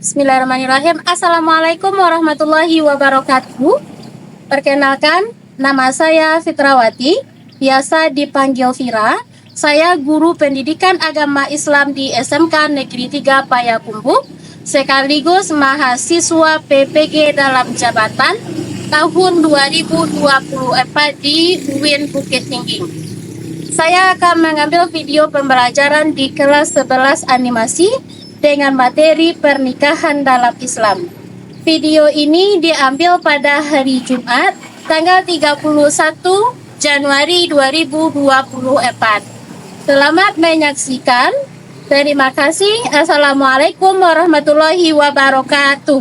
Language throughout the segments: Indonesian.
Bismillahirrahmanirrahim. Assalamualaikum warahmatullahi wabarakatuh. Perkenalkan, nama saya Fitrawati, biasa dipanggil Vira. Saya guru pendidikan agama Islam di SMK Negeri 3 Payakumbuh, sekaligus mahasiswa PPG dalam jabatan tahun 2024 di UIN Bukit Tinggi. Saya akan mengambil video pembelajaran di kelas 11 animasi dengan materi pernikahan dalam Islam. Video ini diambil pada hari Jumat, tanggal 31 Januari 2024. Selamat menyaksikan. Terima kasih. Assalamualaikum warahmatullahi wabarakatuh.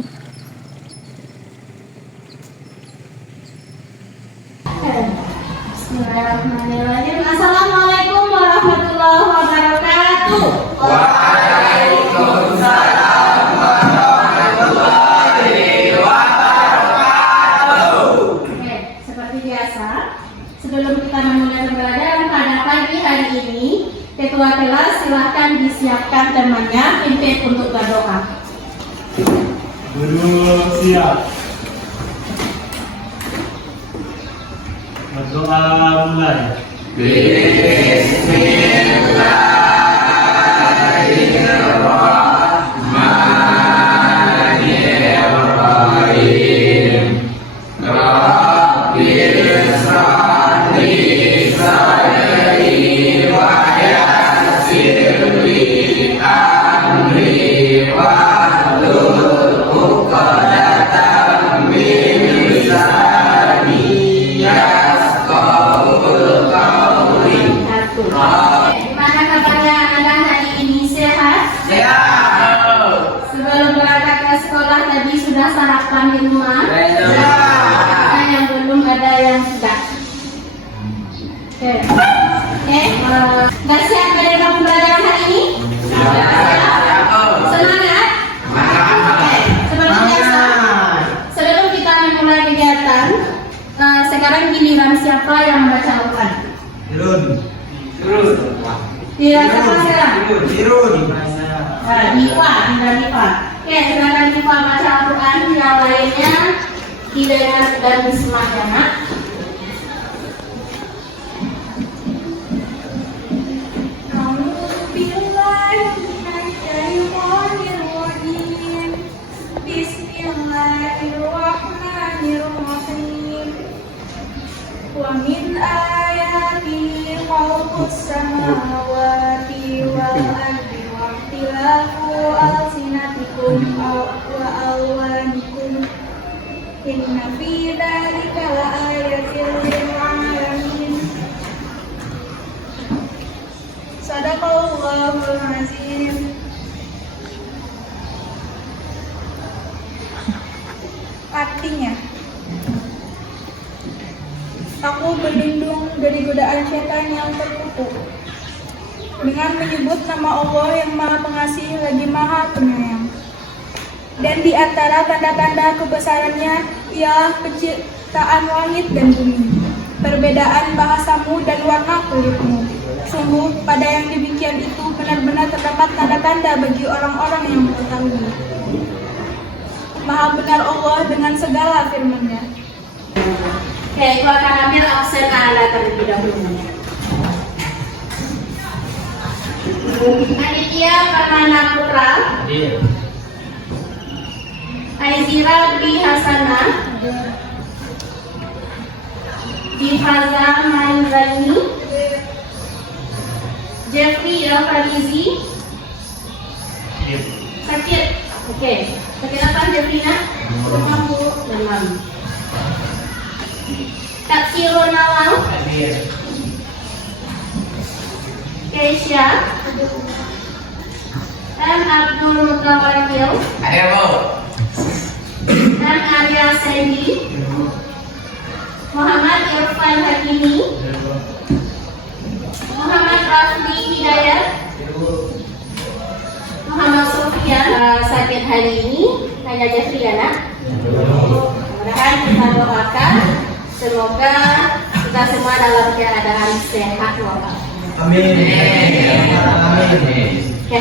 Bismillahirrahmanirrahim. Assalamualaikum warahmatullahi wabarakatuh. Waalaikumsalam warahmatullahi wabarakatuh. Oke, seperti biasa, sebelum kita memulai pembelajaran pada pagi hari ini, ketua kelas silahkan disiapkan temannya pimpin untuk berdoa. Guru siap. Berdoa mulai. Bismillahirrahmanirrahim. Rabbi israh li sadri wa yassir li amri wahlul 'uqdatam min lisani yafqahul qawli. Gimana kabarnya anak hari ini, sehat? Sebelum berangkat ke sekolah tadi sudah sarapan di rumah? Ada yang belum, ada yang sudah. Oke. Sudah siap menerima pembelajaran hari ini? Semangat? Oke. Seperti biasa, sebelum kita memulai kegiatan, sekarang giliran siapa yang membaca Al-Quran? Tidak terserah. Diva. Oke, silakan Diva baca Al-Quran. Yang lainnya didengar dan disimak ya, Nak. Bismillahirrahmanirrahim. Wa min ayatihi khalqus samawati wal ardi wa ikhtilafu alsinatikum wa alwanikum. Inna fi dzalika laayatin lil 'alamin. Shadaqallahul azim. Artinya, aku berlindung dari godaan setan yang terkutuk dengan menyebut nama Allah yang Maha Pengasih lagi Maha Penyayang. Dan di antara tanda-tanda kebesarannya ialah penciptaan langit dan bumi, perbedaan bahasamu dan warna kulitmu. Sungguh pada yang demikian itu benar-benar terdapat tanda-tanda bagi orang-orang yang mengetahui. Maha benar Allah dengan segala firman-Nya. Oke, Ibu akan ambil absen Anda terlebih dahulu. Aditya Pranana Putra, Aizira Dwi Hasana, Difaza Maizani, Jeffrey Farizi. Sakit. Oke. Sakit apa Jeffrey-nya? Demam. Tatsiro Nawang, Keisha, dan Abdul Mutawakil, dan Arya Sandy, Muhammad Irfan Hakimi, Muhammad Rafli Hidayat, Muhammad Sofian. Sakit hari ini hanya Jeffrey ya, Nak? Mudah-mudahan kita doakan semoga kita semua dalam keadaan sehat walafiat. Amin. Oke.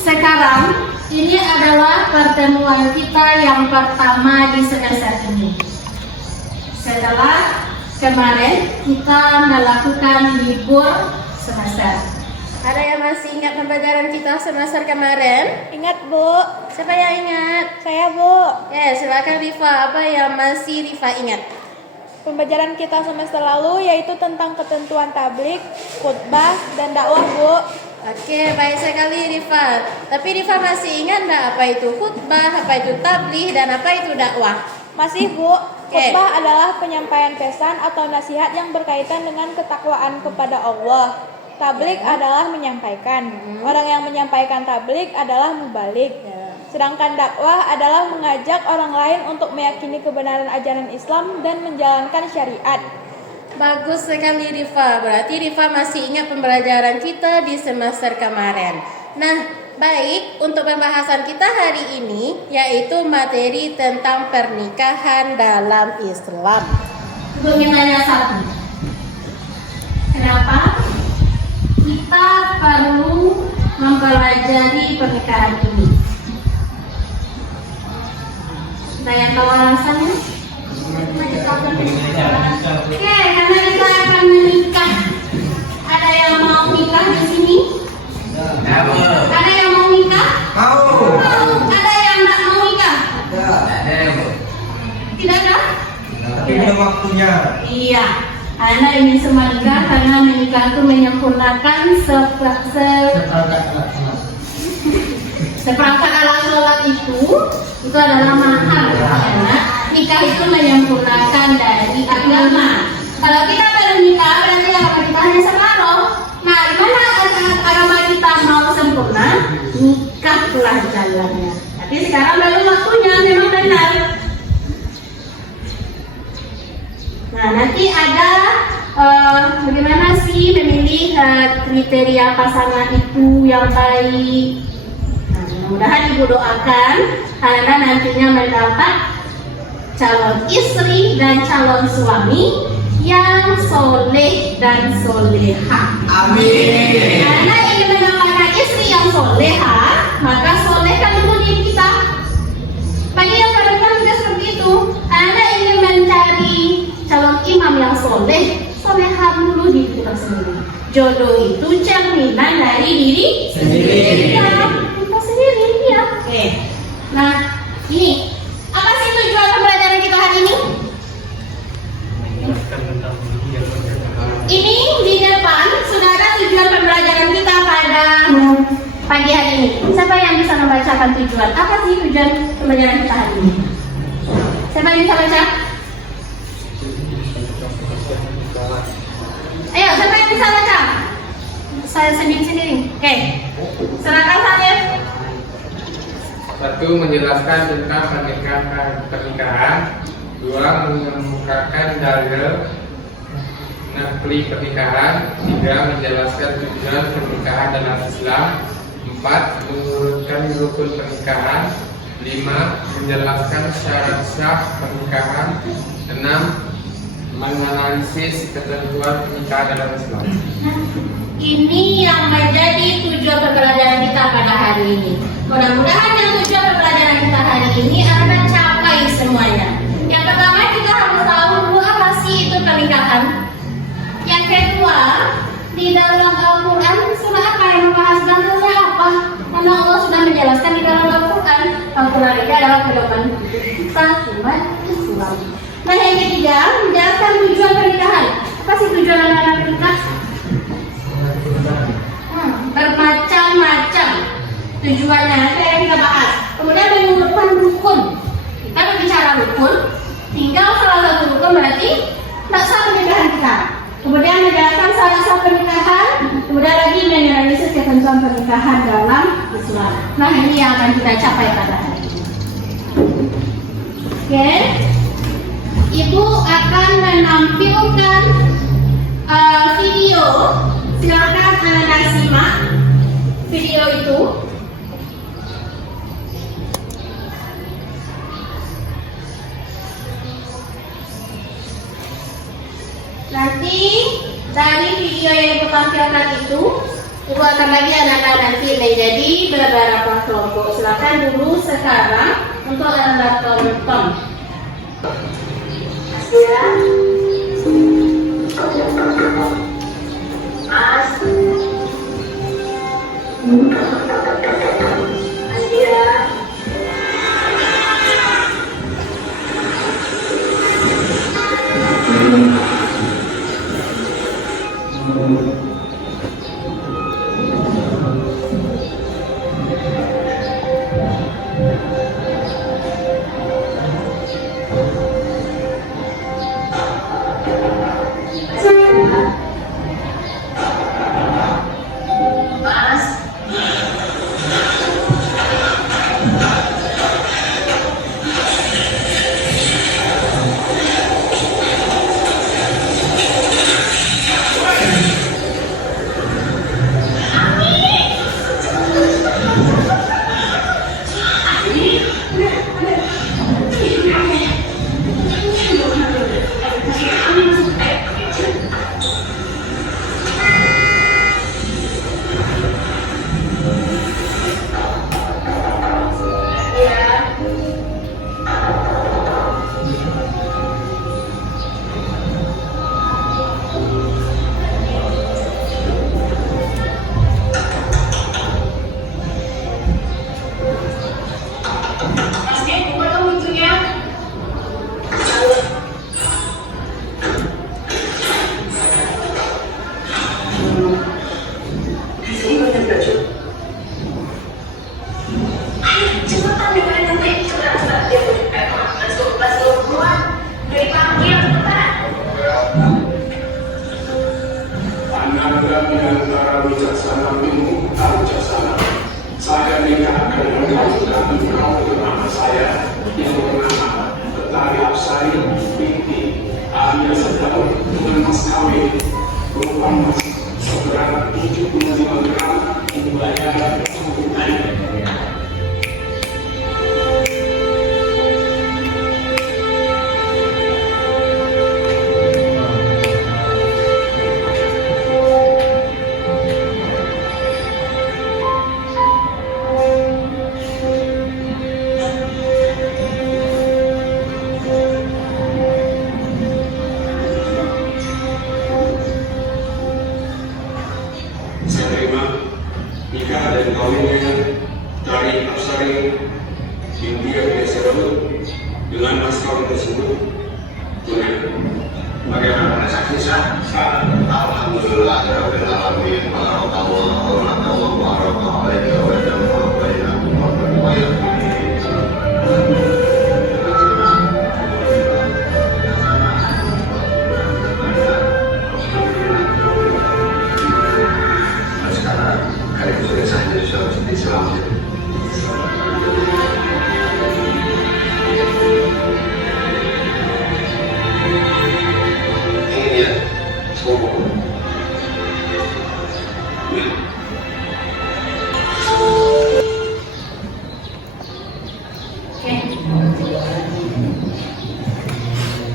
sekarang ini adalah pertemuan kita yang pertama di semester ini. Setelah kemarin kita melakukan libur semester. Ada yang masih ingat pembelajaran kita semester kemarin? Ingat, Bu? Siapa yang ingat? Saya, Bu. Silakan Rifa. Apa yang masih Rifa ingat? Pembelajaran kita semester lalu yaitu tentang ketentuan tablik, khutbah, dan dakwah, Bu. Oke, baik sekali Rifa. Tapi Rifa masih ingat nggak apa itu khutbah, apa itu tabligh, dan apa itu dakwah? Masih, Bu. Khutbah adalah penyampaian pesan atau nasihat yang berkaitan dengan ketakwaan kepada Allah. Tablik adalah menyampaikan. Orang yang menyampaikan tablik adalah mubalik. Sedangkan dakwah adalah mengajak orang lain untuk meyakini kebenaran ajaran Islam dan menjalankan syariat. Bagus sekali Rifa. Berarti Rifa masih ingat pembelajaran kita di semester kemarin. Nah, baik, untuk pembahasan kita hari ini yaitu materi tentang pernikahan dalam Islam. Untuk tanya satu. Kenapa kita perlu mempelajari pernikahan ini? Ada yang tahu alasannya? Oke, karena kita akan menikah. Ada yang mau nikah di sini? Ada yang mau nikah? Mau. Ada yang tak mau nikah? Tidak ada? Tapi belum waktunya. Iya. Anak ingin semua nikah karena menikah itu menyempurnakan seperangkat alat sholat itu adalah mahal. Karena nikah itu menyempurnakan dari agama. Kalau kita baru nikah berarti agama kita hanya separuh. Nah, gimana agama kita mau sempurna? Nikah itulah jalannya. Tapi sekarang baru waktunya, memang benar. Nah, nanti ada bagaimana sih memilih kriteria pasangan itu yang baik. Nah, mudah-mudahan Ibu doakan karena nantinya mendapat calon istri dan calon suami yang soleh dan soleha. Amin. Karena ingin mendapatkan istri yang soleha, maka solehkan dulu diri kita. Bagi yang perempuan juga seperti itu. Anda ingin mencari calon imam yang soleh, soleha dulu diri kita sendiri. Jodoh itu cerminan dari diri Sendiri. Kita sendiri, ya. Oke. Nah, ini apa sih tujuan pembelajaran kita hari ini? Ini di depan sudah ada tujuan pembelajaran kita pada pagi hari ini. Siapa yang bisa membacakan tujuan? Apa sih tujuan pembelajaran kita hari ini? Siapa yang bisa baca? Ayo, siapa yang bisa baca? Saya sendiri. Oke. Silakan Samir. 1. Menjelaskan tentang pernikahan. 2. Mengemukakan dalil nakli pernikahan. 3. Menjelaskan tujuan pernikahan dalam Islam. 4. Mengurutkan rukun pernikahan. 5. Menjelaskan syarat sah pernikahan. 6. Menganalisis ketentuan pernikahan dalam Islam. Ini yang menjadi tujuan pembelajaran kita pada hari ini. Mudah-mudahan yang tujuan pembelajaran kita hari ini akan capai semuanya. Yang pertama, kita harus tahu dulu apa sih itu pernikahan. Yang kedua, di dalam Al-Quran surah apa yang membahas dalilnya apa? Karena Allah sudah menjelaskan di dalam Al-Quran. Al-Quran ini adalah pedoman kita umat Islam. Nah, yang ketiga, menjelaskan tujuan pernikahan. Apa sih tujuan anak-anak menikah? Bermacam-macam tujuannya, nanti yang kita bahas. Kemudian menurutkan rukun. Kita berbicara rukun, tinggal salah satu rukun berarti tak sah pernikahan kita. Kemudian menjelaskan syarat-syarat pernikahan, kemudian lagi menganalisis ketentuan pernikahan dalam Islam. Nah, ini yang akan kita capai pada hari ini. Oke, Ibu akan menampilkan video. Silakan Anda simak video itu. Nanti dari video yang Ibu tampilkan itu Ibu akan bagi anak-anak nanti menjadi beberapa kelompok. Silakan dulu sekarang untuk anak tonton.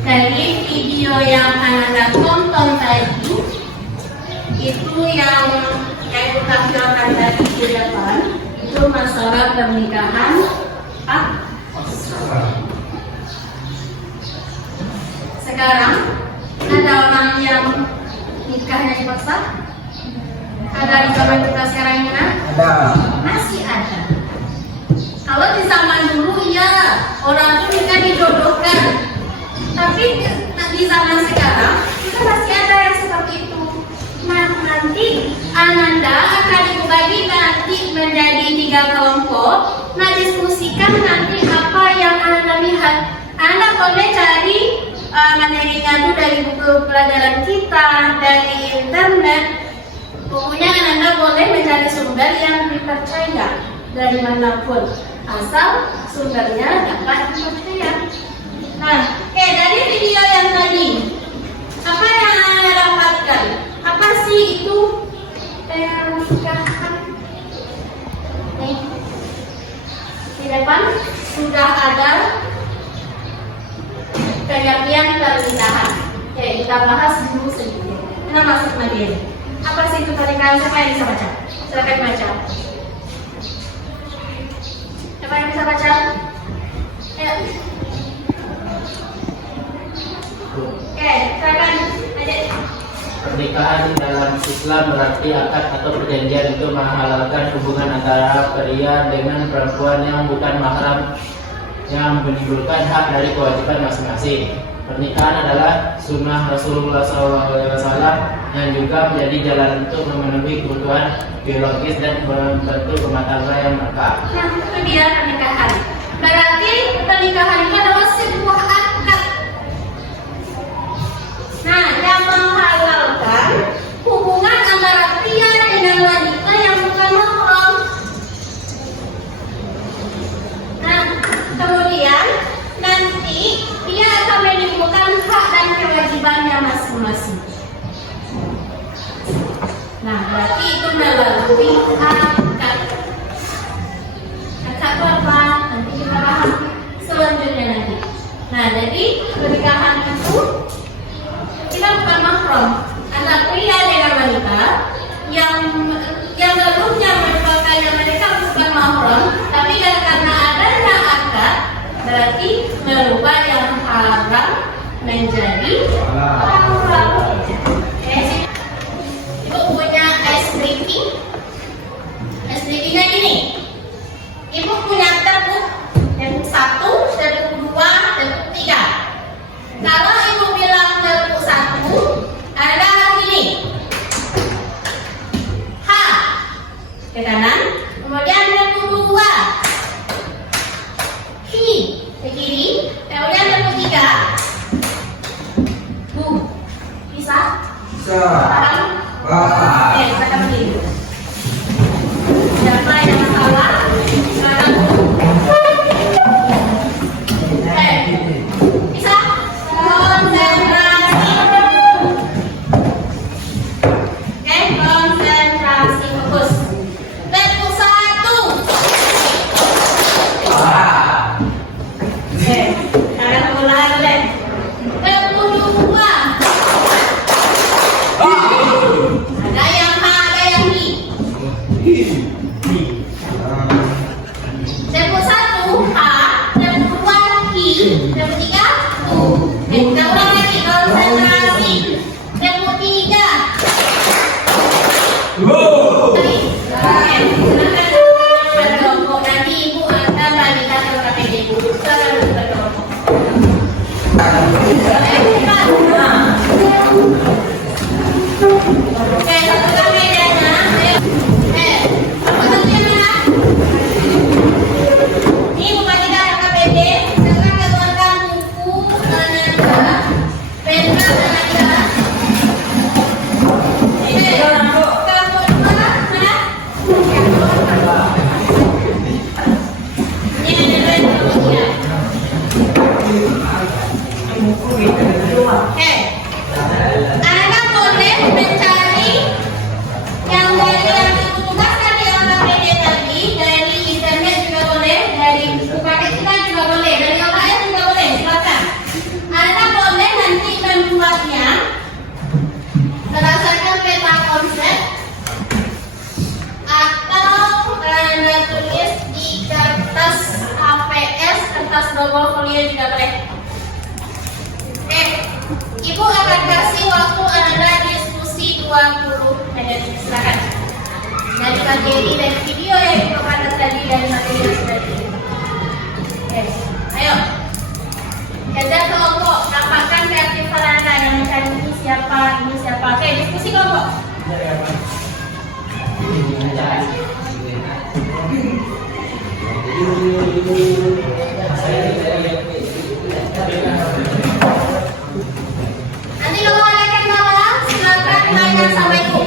Dari video yang anak-anak tonton tadi, itu yang ibu tampilkan tadi di depan, itu masalah pernikahan sekarang ada orang yang nikahnya dipaksa? Ada di zaman kita sekarang ini? Ada. Masih ada. Kalau di zaman dulu ya orang itu nikah dijodohkan, tapi di zaman sekarang kita masih ada yang seperti itu. Nah, nanti Ananda akan dibagi nanti menjadi 3 kelompok. Nah, diskusikan nanti apa yang Anda lihat. Anda boleh cari materinya itu dari buku pelajaran kita, dari internet. Pokoknya Anda boleh mencari sumber yang dipercaya dari manapun, asal sumbernya dapat dipercaya. Nah, dari video yang tadi, apa yang Anda dapatkan? Apa sih itu pernikahan? Nih, di depan sudah ada pengertian pernikahan. Oke, kita bahas dulu sedikit. Kita masuk materi. Apa sih itu pernikahan? Siapa yang bisa baca? Silakan baca. Siapa yang bisa baca? Ayo. Oke, silakan adik. Pernikahan dalam Islam berarti akad atau perjanjian untuk menghalalkan hubungan antara pria dengan perempuan yang bukan mahram yang menimbulkan hak dari kewajiban masing-masing. Pernikahan adalah sunnah Rasulullah SAW yang juga menjadi jalan untuk memenuhi kebutuhan biologis dan membentuk rumah tangga yang berkah. Nah, itu dia pernikahan. Berarti pernikahan itu adalah sebuah akad. Nah, yang menghalalkan hubungan antara pria dengan wanita yang bukan mahram. Nah, kemudian nanti dia akan menimbulkan hak dan kewajibannya masing-masing. Nah, berarti itu melalui akad. Akad itu apa? Nanti kita bahas selanjutnya nanti. Nah, jadi pernikahan itu kita bukan mahram antara pria dengan wanita yang dulunya merupakannya mereka bukan mahram, tapi karena adanya akad berarti merubah yang haram menjadi halal. Ibu punya ice breaking. Ice breakingnya gini. Ibu punya tepuk 1, tepuk 2, tepuk 3. Kalau ibu bilang tepuk 1, ada gini. H ke kanan, kemudian tepuk 2. Hi ke kiri, kemudian tepuk 3. Bu, bisa? Bisa. Paham? Wah. Kita berdiri. Siapa yang salah? Silakan. Bisa? Konsentrasi. Oke, konsentrasi fokus. Tepuk 1. Oke, sekarang mulai deh. Tepuk 2. Ada yang H, ada yang I. Tepuk 1 H, tepuk 2 I, tepuk 3 U. Kita ulang lagi, konsentrasi. Tepuk 3. Oke, silakan berkelompok. Nanti ibu akan bagikan ke KPD ibu. Silakan berkelompok. Oke, satukan bedanya. Ayo. Kamu satunya mana? Ini bukan tidak KPD. Silakan keluarkan buku, pena, pena. Ini kamu mana? Ini ada. Oke. Anda boleh mencari yang dari yang ditugaskan di KPD tadi, dari internet juga boleh, dari paket kita juga boleh, dari LKS juga boleh, silakan. Anda boleh nanti membuatnya berdasarkan peta konsep atau Anda tulis di kertas APS, kertas double folio juga boleh. Oke, Ibu akan kasih waktu Anda diskusi 20 menit. Silakan. Dari materi dari video yang Ibu ada tadi dari materi yang sudah dikirim. Oke, ayo. Kerja kelompok, rapatkan keaktifan Anda yang mencari ini siapa. Oke, diskusi kelompok. Nanti kalau ada kendala, silakan tanya sama ibu.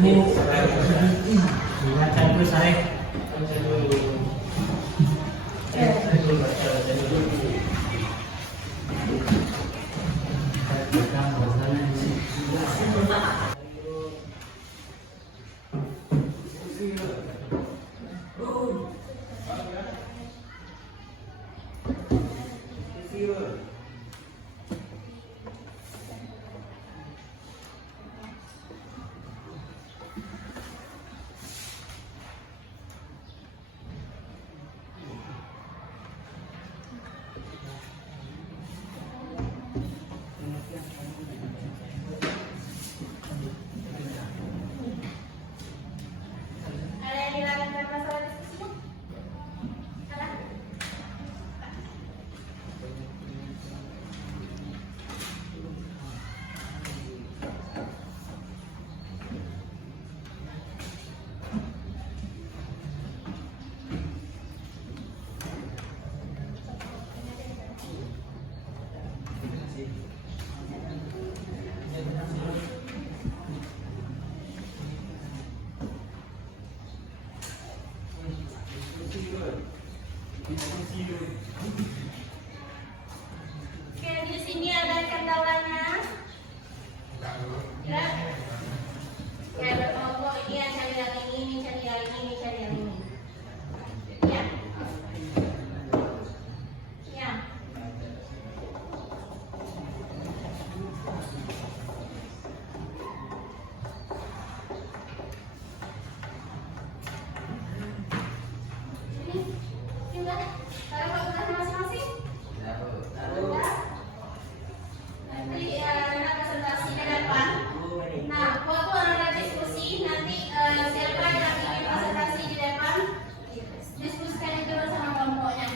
Ingatkan ku Sarek. Ada yang dilakukan masalah diskusinya? Ada? Oke, di sini ada kendalanya. Ya. Ya, berkelompok ini yang cari yang ini cari yang ini, cari yang ini. Ya. Ya. Ini, sudah. Taruh udah masing-masing. Udah. Nanti Rena presentasi ke depan. Nah, waktu ada diskusi nanti siapa yang ingin presentasi di depan diskusikan itu bersama kelompoknya.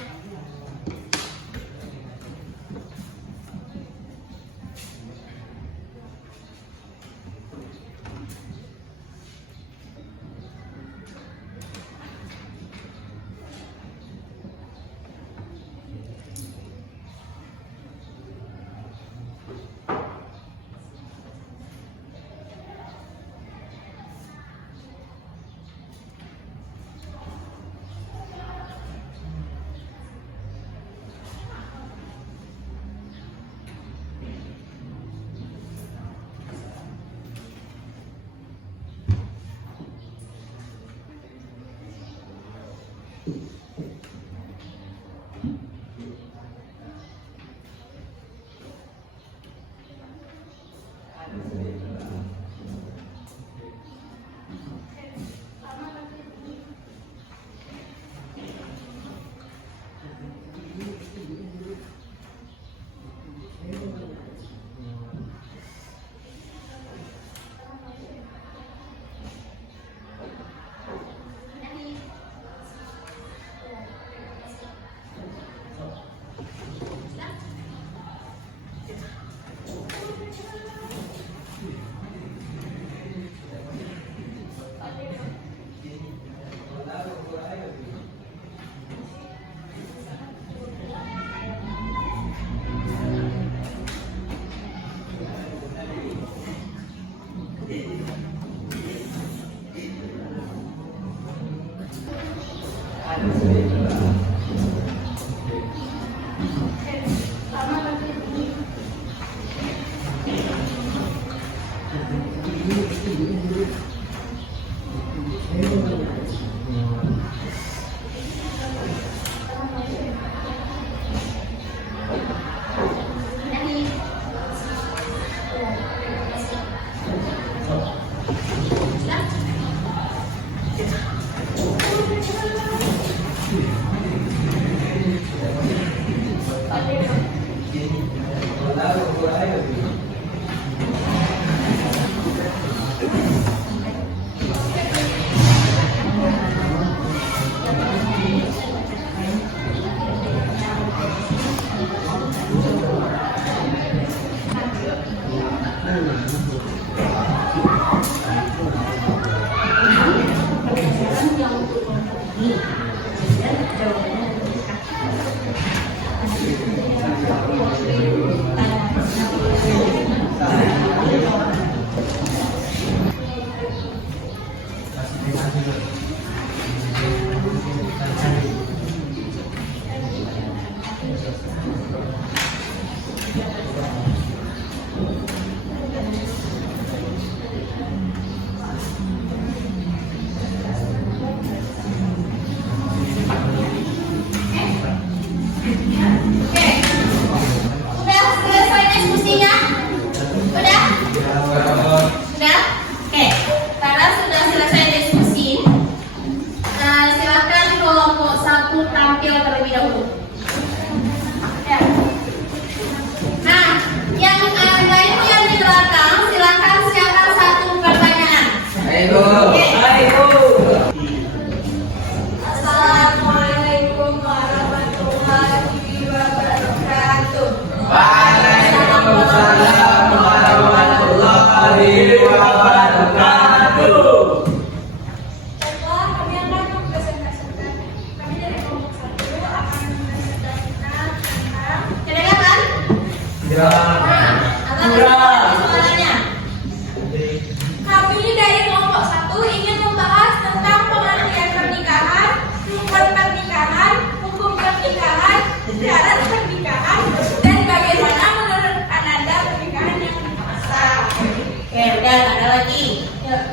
udah ada lagi. Yuk.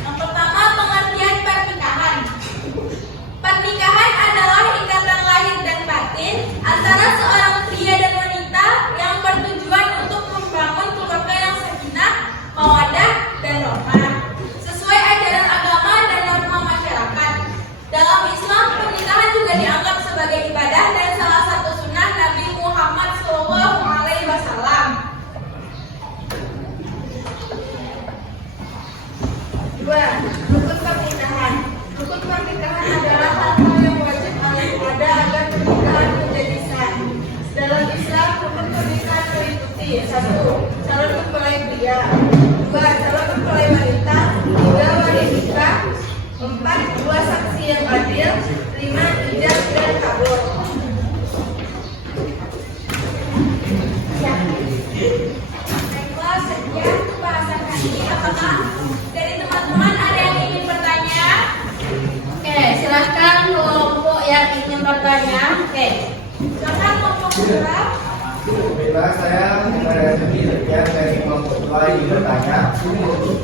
Yang pertama, pengertian pernikahan. Pernikahan adalah ikatan lahir dan batin antara seorang pria dan wanita yang bertujuan untuk membangun keluarga yang sakinah, mawaddah, dan rahmah sesuai ajaran agama dan norma masyarakat. Dalam Islam, pernikahan juga dianggap sebagai ibadah dan salah satu sunnah Nabi Muhammad SAW. Dua, rukun pernikahan. Rukun pernikahan adalah hal-hal yang wajib ada agar pernikahan menjadi sah. Dalam Islam, rukun pernikahan meliputi: 1. Calon mempelai pria. 2. Calon mempelai wanita. 3. Wali nikah. 4. 2 saksi yang adil. 5. Ijab dan kabul. Baiklah, sekian pembahasan kali ini. Apakah dari teman-teman ada yang ingin bertanya? Oke, silahkan kelompok yang ingin bertanya. Oke. Silakan kelompok bergerak. Baiklah, saya sekian dari kelompok 2 ingin bertanya,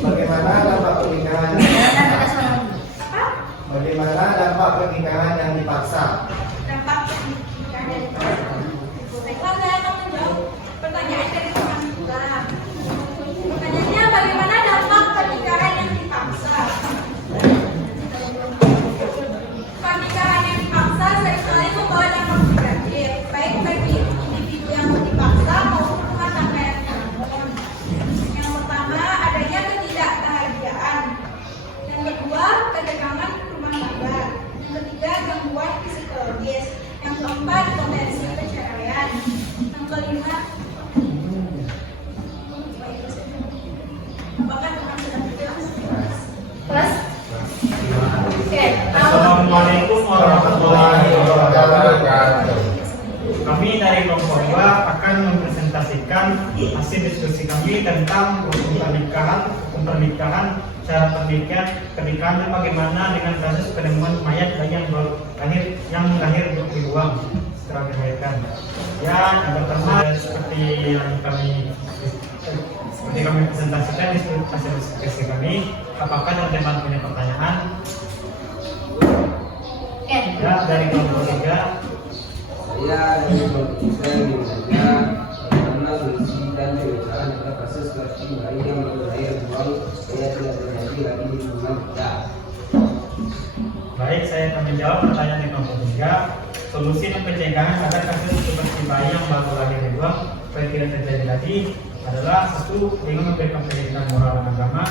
bagaimana dampak pernikahan yang dipaksa? Dampak pernikahan yang dipaksa. Baiklah, saya akan menjawab pertanyaan dari teman kita. Pertanyaannya, bagaimana dampak pernikahan yang dipaksa? Pernikahan yang dipaksa seringkali membawa dampak negatif, baik bagi individu yang dipaksa maupun rumah tangga yang dibangun. Yang pertama, adanya ketidakbahagiaan. Yang kedua, ketegangan rumah tangga. Yang ketiga, gangguan psikologis. Yang keempat, potensi perceraian. Yang kelima, apakah teman sudah menjelaskan? Plus. Oke. Assalamualaikum warahmatullahi wabarakatuh. Kami dari kelompok 2 akan mempresentasikan hasil diskusi kami tentang hukum pernikahan, cara pernikahan dan bagaimana dengan kasus penemuan mayat bayi yang lahir dibuang setelah dilahirkan. Ya, yang pertama seperti kami presentasikan di hasil diskusi kami. Apakah teman-teman punya pertanyaan? Oke. Ya, dari kelompok 3. Saya dari kelompok 3 ingin bertanya bagaimana solusi dan pemecahan atas kasus plastik bayi yang lahir buang supaya tidak terjadi lagi di lingkungan kita. Baik, saya akan menjawab pertanyaan di kelompok 3. Solusi dan pencegahan agar kasus seperti bayi yang baru lahir dibuang supaya tidak terjadi lagi adalah: 1. Dengan memberikan pendidikan moral dan agama.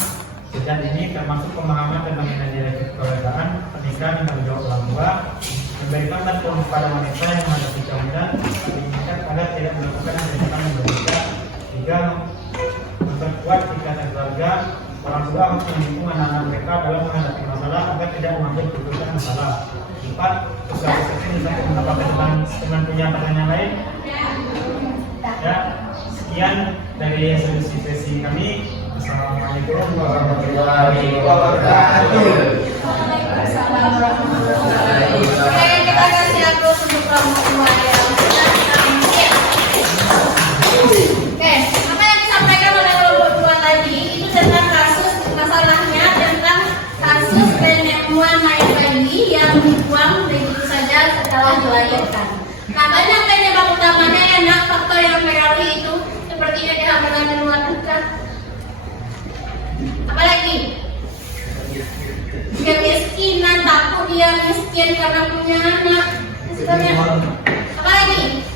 Sejak ini termasuk pemahaman tentang nilai-nilai kekeluargaan, pernikahan dan tanggung jawab orang tua, memberikan bantuan kepada wanita yang menghadapi kehamilan, mengingatkan agar tidak melakukan tindakan yang berbeda. 3. Memperkuat ikatan keluarga. Orang tua harus mendukung anak-anak mereka dalam menghadapi masalah agar tidak mengambil keputusan masalah. 4. Sosialisasi untuk mendapatkan teman punya pertanyaan lain. Ya, sekian dari sesi kami. Assalamualaikum warahmatullahi wabarakatuh. Waalaikumsalam warahmatullahi wabarakatuh. Oke, kita kasih aplaus untuk kelompok 2 yang sudah tampil. Oke, apa yang disampaikan oleh kelompok 2 tadi itu tentang kasus masalahnya tentang kasus penemuan mayat bayi yang dibuang begitu saja setelah dilahirkan. Nah, banyak penyebab utamanya ya nak, faktor yang mempengaruhi itu sepertinya kehamilan di luar nikah. Apalagi kemiskinan, takut dia miskin karena punya anak. Apalagi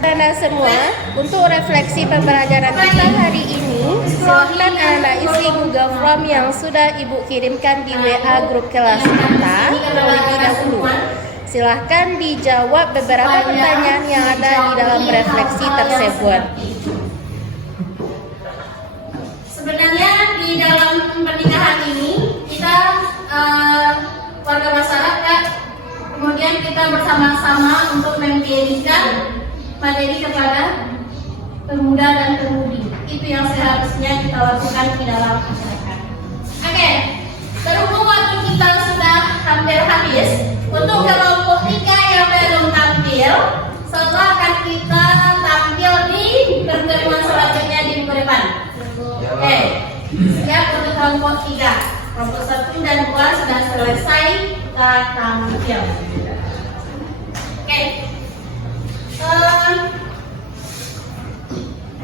Anak semua, untuk refleksi pembelajaran kita hari ini, silahkan anak isi Google Form yang sudah Ibu kirimkan di WA grup kelas kita terlebih dahulu. Silahkan dijawab beberapa pertanyaan yang ada di dalam refleksi tersebut. sebenarnya di dalam pernikahan ini kita warga masyarakat kemudian kita bersama-sama untuk memberikan materi kepada pemuda dan pemudi. Itu yang seharusnya kita lakukan di dalam masyarakat. Oke, berhubung waktu kita sudah hampir habis, untuk kelompok 3 yang belum tampil, Insyaallah akan kita tampil di pertemuan selanjutnya di minggu depan. Oke, siap untuk kelompok 3. Kelompok 1 dan 2 sudah selesai kita tampil. Oke.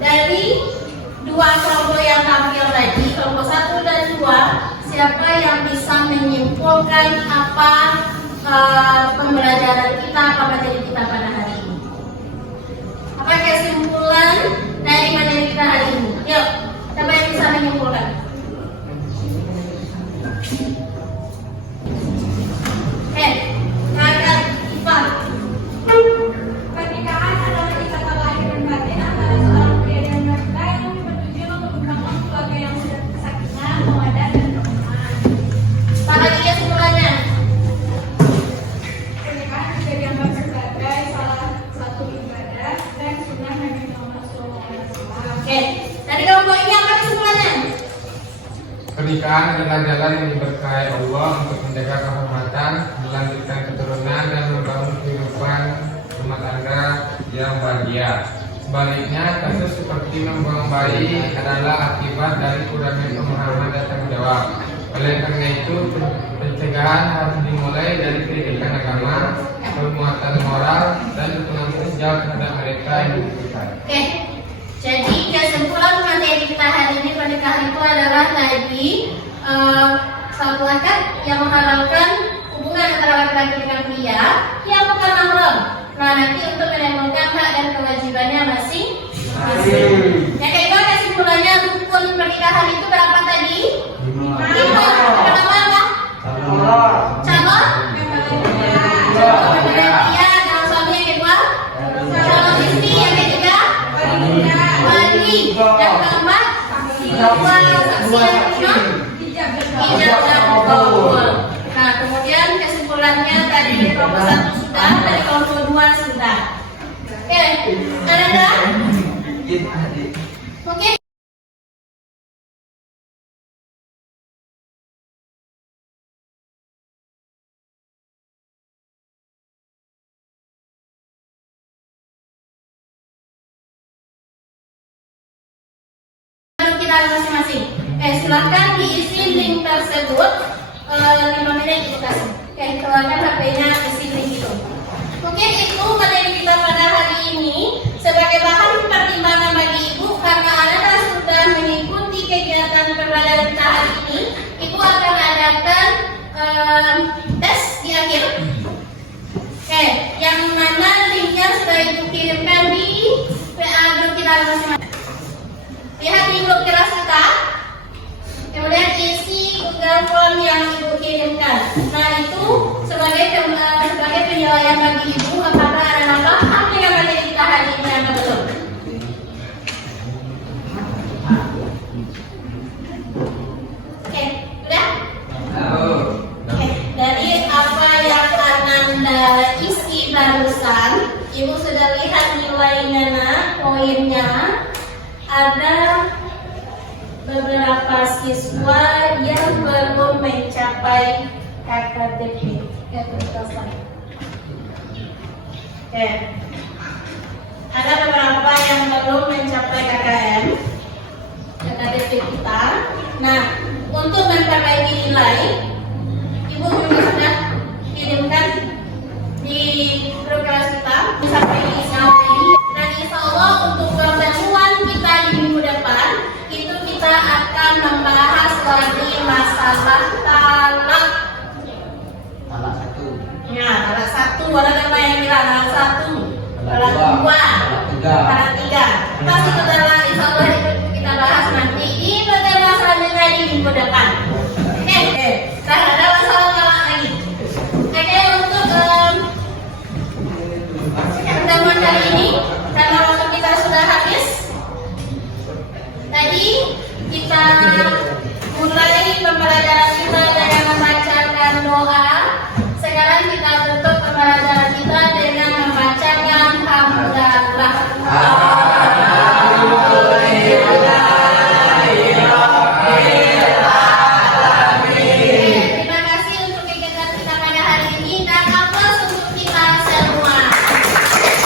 Dari dua kelompok yang tampil tadi, kelompok 1 dan 2, siapa yang bisa menyimpulkan apa pembelajaran kita, apa materi kita pada hari ini? Apa kesimpulan dari materi kita hari ini? Yuk, siapa yang bisa menyimpulkan? Kakak Iva. Pernikahan adalah ikatan lahir dan batin antara seorang pria dan wanita yang bertujuan untuk membangun keluarga yang sudah sakinah, mawaddah dan kerukunan. Apa lagi kesimpulannya? Pernikahan bisa dianggap sebagai salah satu ibadah dan sunnah Nabi Muhammad SAW. Oke, dari kelompok ini apa kesimpulannya? Pernikahan adalah jalan yang diberkahi Allah untuk menjaga kehormatan, melanjutkan keturunan, dan membangun kehidupan rumah tangga yang bahagia. Sebaliknya, kasus seperti membuang bayi adalah akibat dari kurangnya pemahaman dan tanggung jawab. Oleh karena itu, pencegahan harus dimulai dari pendidikan agama, penguatan moral, dan penanggung jawab terhadap mereka yang dibutuhkan. Oke, jadi kesimpulan materi kita hari ini pernikahan itu adalah tadi satu akad yang menghalalkan hubungan antara laki-laki dengan pria yang bukan mahram. Nah, nanti untuk menemukan hak dan kewajibannya masing-masing. Ya, kayak gimana kesimpulannya? Rukun pernikahan itu berapa tadi? 5. Pertama apa? Calon? Calon pria, calon suami yang kedua? Calon istri yang ketiga? Wali. Yang keempat? Saksi yang kelima? Ijab dan kabul. Nah, kemudian kesimpulannya dari kelompok 1 sudah, dari kelompok 2 sudah. Oke, ada? Oke. Kita masing-masing. Silahkan diisi link tersebut 5 menit itu kasih. Keluarkan HP-nya, isi link itu. Mungkin itu materi kita pada hari ini sebagai bahan pertimbangan bagi ibu, karena anak sudah mengikuti kegiatan pembelajaran kita hari ini. Ibu akan adakan tes di akhir. Yang mana linknya sudah ibu kirimkan di WA grup kita masing-masing. Lihat di grup kelas kita, kemudian isi Google Form yang ibu kirimkan. Nah, itu sebagai penilaian bagi ibu apakah ada paham dengan materi kita hari ini atau belum. Oke, udah? Oke, dari apa yang Ananda isi barusan, ibu sudah lihat nilainya, poinnya. Ada beberapa siswa yang belum mencapai KKTP. Ada beberapa yang belum mencapai KKTP kita. Nah, untuk memperbaiki nilai, ibu juga sudah kirimkan di grup kelas kita sampai ini. Dan insya Allah untuk pertemuan kita di minggu depan itu kita akan membahas lagi masalah talak. Talak 1. Ya, talak 1. Ada apa yang bilang talak 1? Talak 2. Talak 3. Pasti setelah insya Allah itu kita bahas nanti di pertemuan selanjutnya di minggu depan. Oke. Nah, ada masalah talak lagi. Oke, untuk pertemuan kali ini, karena waktu kita sudah habis, tadi kita mulai pembelajaran